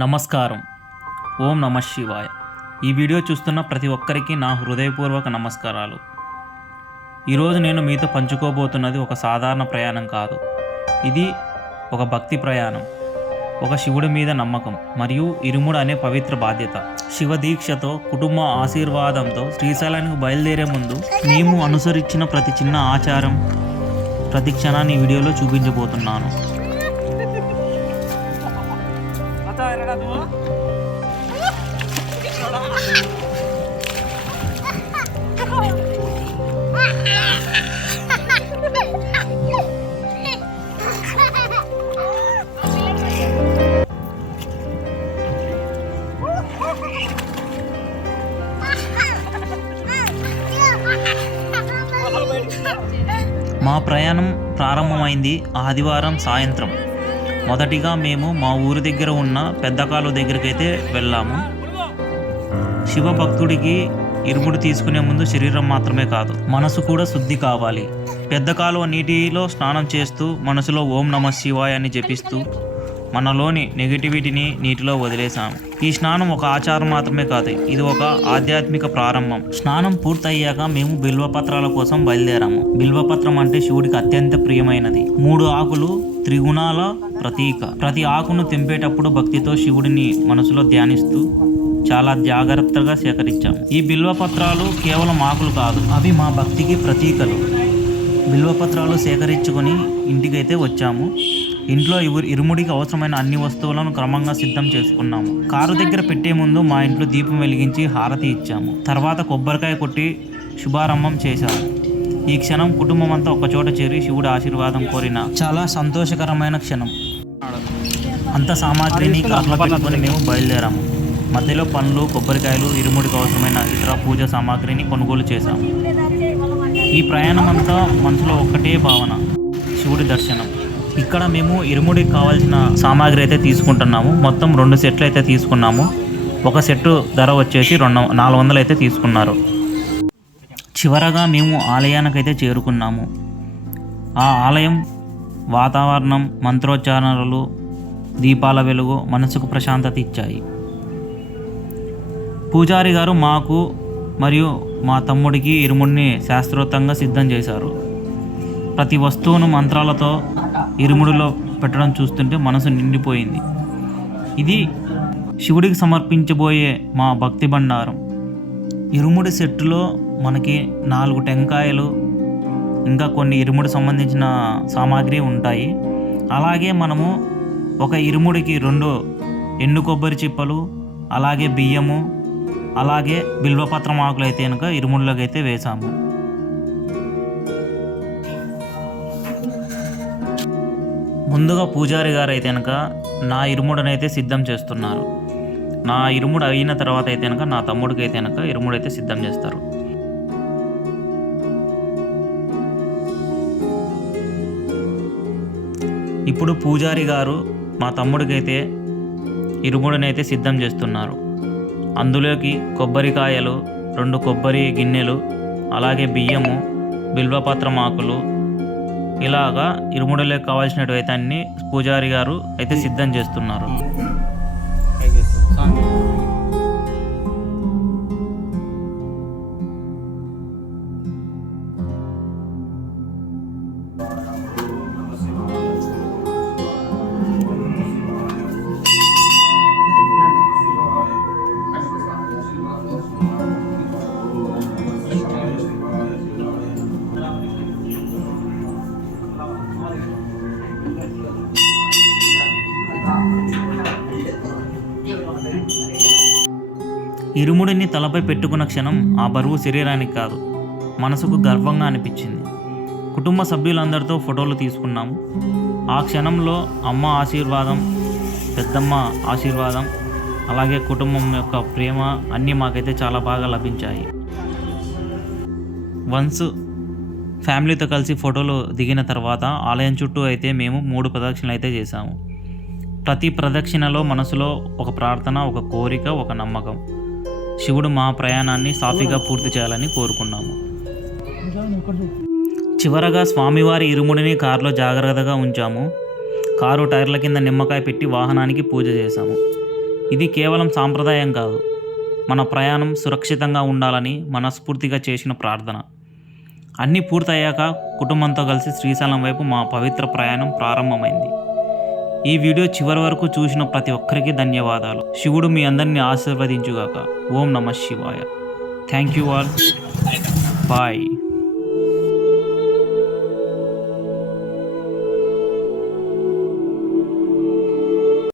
నమస్కారం. ఓం నమ శివాయ. ఈ వీడియో చూస్తున్న ప్రతి ఒక్కరికి నా హృదయపూర్వక నమస్కారాలు. ఈరోజు నేను మీతో పంచుకోబోతున్నది ఒక సాధారణ ప్రయాణం కాదు. ఇది ఒక భక్తి ప్రయాణం, ఒక శివుడి మీద నమ్మకం మరియు ఇరుముడు అనే పవిత్ర బాధ్యత. శివ దీక్షతో, కుటుంబ ఆశీర్వాదంతో శ్రీశైలానికి బయలుదేరే ముందు మేము అనుసరించిన ప్రతి చిన్న ఆచారం, ప్రతి క్షణాన్ని ఈ వీడియోలో చూపించబోతున్నాను. మా ప్రయాణం ప్రారంభమైంది ఆదివారం సాయంత్రం. మొదటిగా మేము మా ఊరి దగ్గర ఉన్న పెద్దకాలు దగ్గరికైతే వెళ్ళాము. శివభక్తుడికి ఇరుముడు తీసుకునే ముందు శరీరం మాత్రమే కాదు, మనసు కూడా శుద్ధి కావాలి. పెద్ద కాలువ నీటిలో స్నానం చేస్తూ మనసులో ఓం నమ శివాయ అని జపిస్తూ మనలోని నెగిటివిటీని నీటిలో వదిలేశాము. ఈ స్నానం ఒక ఆచారం మాత్రమే కాదు, ఇది ఒక ఆధ్యాత్మిక ప్రారంభం. స్నానం పూర్తయ్యాక మేము బిల్వపత్రాల కోసం బయలుదేరాము. బిల్వపత్రం అంటే శివుడికి అత్యంత ప్రియమైనది. 3 ఆకులు త్రిగుణాల ప్రతీక. ప్రతి ఆకును తెంపేటప్పుడు భక్తితో శివుడిని మనసులో ధ్యానిస్తూ చాలా జాగ్రత్తగా సేకరించాము. ఈ బిల్వపత్రాలు కేవలం ఆకులు కాదు, అవి మా భక్తికి ప్రతీకలు. బిల్వపత్రాలు సేకరించుకొని ఇంటికైతే వచ్చాము. ఇంట్లో ఇరుముడికి అవసరమైన అన్ని వస్తువులను క్రమంగా సిద్ధం చేసుకున్నాము. కారు దగ్గర పెట్టే ముందు మా ఇంట్లో దీపం వెలిగించి హారతి ఇచ్చాము. తర్వాత కొబ్బరికాయ కొట్టి శుభారంభం చేశాము. ఈ క్షణం కుటుంబం అంతా ఒకచోట చేరి శివుడి ఆశీర్వాదం కోరిన చాలా సంతోషకరమైన క్షణం. అంత సామాగ్రిని కారులో పెట్టుకొని మేము బయలుదేరాము. మధ్యలో పండ్లు, కొబ్బరికాయలు, ఇరుముడికి అవసరమైన ఇతర పూజా సామాగ్రిని కొనుగోలు చేశాము. ఈ ప్రయాణం అంతా మనసులో ఒక్కటే భావన, శివుడి దర్శనం. ఇక్కడ మేము ఇరుముడికి కావాల్సిన సామాగ్రి అయితే తీసుకుంటున్నాము. మొత్తం 2 సెట్లు అయితే తీసుకున్నాము. ఒక సెట్టు ధర వచ్చేసి 400 అయితే తీసుకున్నారు. చివరగా మేము ఆలయానికైతే చేరుకున్నాము. ఆ ఆలయం వాతావరణం, మంత్రోచ్చారణలు, దీపాల వెలుగు మనసుకు ప్రశాంతత ఇచ్చాయి. పూజారి గారు మాకు మరియు మా తమ్ముడికి ఇరుముడిని శాస్త్రోక్తంగా సిద్ధం చేశారు. ప్రతి వస్తువును మంత్రాలతో ఇరుముడిలో పెట్టడం చూస్తుంటే మనసు నిండిపోయింది. ఇది శివుడికి సమర్పించబోయే మా భక్తి బండారం. ఇరుముడి సెట్టులో మనకి 4 టెంకాయలు, ఇంకా కొన్ని ఇరుముడి సంబంధించిన సామాగ్రి ఉంటాయి. అలాగే మనము ఒక ఇరుముడికి 2 ఎండు కొబ్బరి చిప్పలు, అలాగే బియ్యము, అలాగే బిల్వపత్రం ఆకులు అయితే కనుక ఇరుముడిలోకి అయితే వేసాము. ముందుగా పూజారి గారు అయితే కనుక నా ఇరుముడనైతే సిద్ధం చేస్తున్నారు. నా ఇరుముడు అయిన తర్వాత అయితే కనుక నా తమ్ముడికి అయితే కనుక ఇరుముడు అయితే సిద్ధం చేస్తారు. ఇప్పుడు పూజారి గారు మా తమ్ముడికైతే ఇరుముడనైతే సిద్ధం చేస్తున్నారు. అందులోకి కొబ్బరికాయలు, 2 కొబ్బరి గిన్నెలు, అలాగే బియ్యము, బిల్వపత్రం ఆకులు, ఇలాగా ఇరుముడిలోకి కావాల్సినటువంటి అన్ని పూజారి గారు అయితే సిద్ధం చేస్తున్నారు. ఇరుముడిని తలపై పెట్టుకున్న క్షణం ఆ బరువు శరీరానికి కాదు, మనసుకు గర్వంగా అనిపించింది. కుటుంబ సభ్యులందరితో ఫోటోలు తీసుకున్నాము. ఆ క్షణంలో అమ్మ ఆశీర్వాదం, పెద్దమ్మ ఆశీర్వాదం, అలాగే కుటుంబం యొక్క ప్రేమ అన్నీ మాకైతే చాలా బాగా లభించాయి. వన్స్ ఫ్యామిలీతో కలిసి ఫోటోలు దిగిన తర్వాత ఆలయం చుట్టూ అయితే మేము 3 ప్రదక్షిణలు అయితే చేశాము. ప్రతి ప్రదక్షిణలో మనసులో ఒక ప్రార్థన, ఒక కోరిక, ఒక నమ్మకం. శివుడు మా ప్రయాణాన్ని సాఫీగా పూర్తి చేయాలని కోరుకున్నాము. చివరగా స్వామివారి ఇరుముడిని కారులో జాగ్రత్తగా ఉంచాము. కారు టైర్ల కింద నిమ్మకాయ పెట్టి వాహనానికి పూజ చేశాము. ఇది కేవలం సాంప్రదాయం కాదు, మన ప్రయాణం సురక్షితంగా ఉండాలని మనస్ఫూర్తిగా చేసిన ప్రార్థన. అన్నీ పూర్తయ్యాక కుటుంబంతో కలిసి శ్రీశైలం వైపు మా పవిత్ర ప్రయాణం ప్రారంభమైంది. ఈ వీడియో చివరి వరకు చూసిన ప్రతి ఒక్కరికి ధన్యవాదాలు. శివుడు మీ అందరినీ ఆశీర్వదించుగాక. ఓం నమః శివాయ. Thank you all. బాయ్.